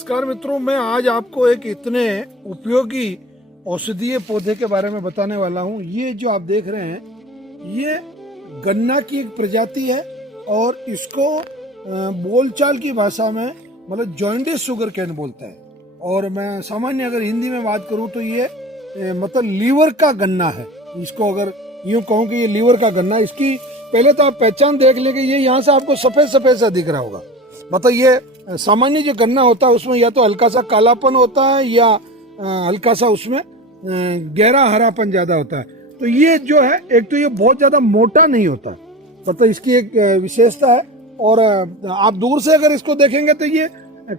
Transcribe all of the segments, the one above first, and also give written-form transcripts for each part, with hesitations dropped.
नमस्कार मित्रों, मैं आज आपको एक इतने उपयोगी औषधीय पौधे के बारे में बताने वाला हूँ। ये जो आप देख रहे हैं, ये गन्ना की एक प्रजाति है और इसको बोलचाल की भाषा में मतलब जॉइंटिस शुगर केन बोलते हैं। और मैं सामान्य अगर हिंदी में बात करूँ तो ये मतलब लीवर का गन्ना है। इसको अगर यूँ कहूँ कि ये लीवर का गन्ना, इसकी पहले तो आप पहचान देख लेंगे। ये यहाँ से आपको सफेद सफेद सा दिख रहा होगा। मतलब ये सामान्य जो गन्ना होता है उसमें या तो हल्का सा कालापन होता है या हल्का सा उसमें गहरा हरापन ज्यादा होता है। तो ये जो है, एक तो ये बहुत ज्यादा मोटा नहीं होता, मतलब इसकी एक विशेषता है। और आप दूर से अगर इसको देखेंगे तो ये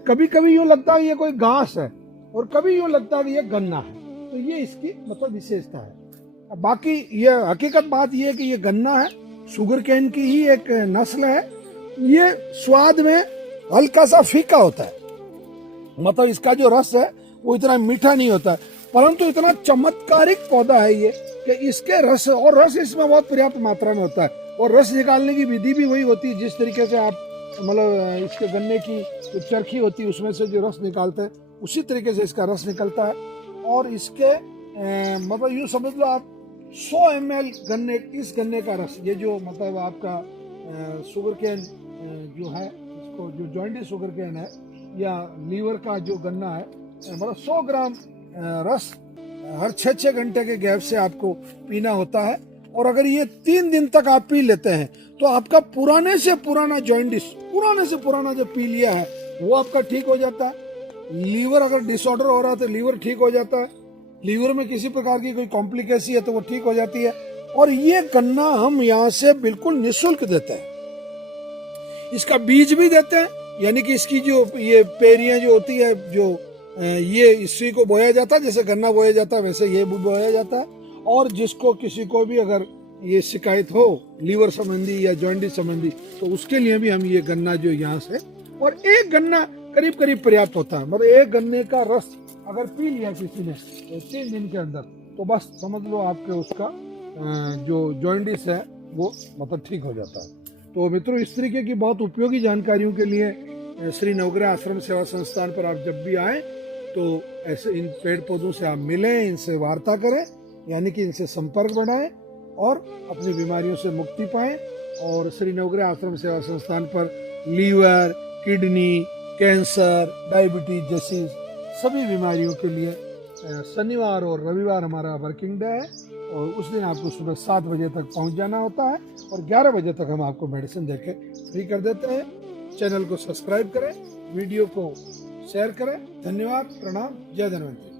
कभी कभी यूं लगता है ये कोई घास है और कभी यूं लगता है कि ये गन्ना है। तो ये इसकी मतलब विशेषता है। बाकी ये हकीकत बात ये है कि ये गन्ना है, शुगर केन की ही एक नस्ल है। ये स्वाद में हल्का सा फीका होता है, मतलब इसका जो रस है वो इतना मीठा नहीं होता है, परंतु इतना चमत्कारिक पौधा है ये कि इसके रस इसमें बहुत पर्याप्त मात्रा में होता है। और रस निकालने की विधि भी वही होती है जिस तरीके से आप मतलब इसके गन्ने की जो चरखी होती है उसमें से जो रस निकालते हैं, उसी तरीके से इसका रस निकलता है। और इसके मतलब यूँ समझ लो आप 100 ml गन्ने, इस गन्ने का रस, ये जो मतलब आपका शुगर केन जो है, इसको जो जॉइंटिस शुगर केन है या लीवर का जो गन्ना है, मतलब 100 ग्राम रस हर 6-6 घंटे के गैप से आपको पीना होता है। और अगर ये 3 दिन तक आप पी लेते हैं तो आपका पुराने से पुराना जॉइंटिस, पुराने से पुराना जो पी लिया है वो आपका ठीक हो जाता है। लीवर अगर डिसऑर्डर हो रहा है तो लीवर ठीक हो जाता है। लीवर में किसी प्रकार की कोई कॉम्प्लिकेसी है तो वो ठीक हो जाती है। और ये गन्ना हम यहाँ से बिल्कुल निःशुल्क देते हैं। इसका बीज भी देते हैं, यानी कि इसकी जो ये पेरियां जो होती है, जो ये इसी को बोया जाता है, जैसे गन्ना बोया जाता है वैसे ये भी बोया जाता है। और जिसको किसी को भी अगर ये शिकायत हो लीवर संबंधी या जॉइंटिस संबंधी, तो उसके लिए भी हम ये गन्ना जो यहाँ से, और एक गन्ना करीब करीब पर्याप्त होता है। मतलब एक गन्ने का रस अगर पी लिया किसी ने 3 दिन के अंदर, तो बस समझ लो आपके उसका जो जॉइंटिस है वो मतलब ठीक हो जाता है। तो मित्रों, इस तरीके की बहुत उपयोगी जानकारियों के लिए श्री नवग्रह आश्रम सेवा संस्थान पर आप जब भी आए तो ऐसे इन पेड़ पौधों से आप मिलें, इनसे वार्ता करें, यानी कि इनसे संपर्क बढ़ाएं और अपनी बीमारियों से मुक्ति पाएं। और श्री नवग्रह आश्रम सेवा संस्थान पर लीवर, किडनी, कैंसर, डायबिटीज जैसी सभी बीमारियों के लिए शनिवार और रविवार हमारा वर्किंग डे है। और उस दिन आपको सुबह 7 बजे तक पहुंच जाना होता है और 11 बजे तक हम आपको मेडिसिन देके फ्री कर देते हैं। चैनल को सब्सक्राइब करें, वीडियो को शेयर करें। धन्यवाद, प्रणाम, जय धन्वंतरी।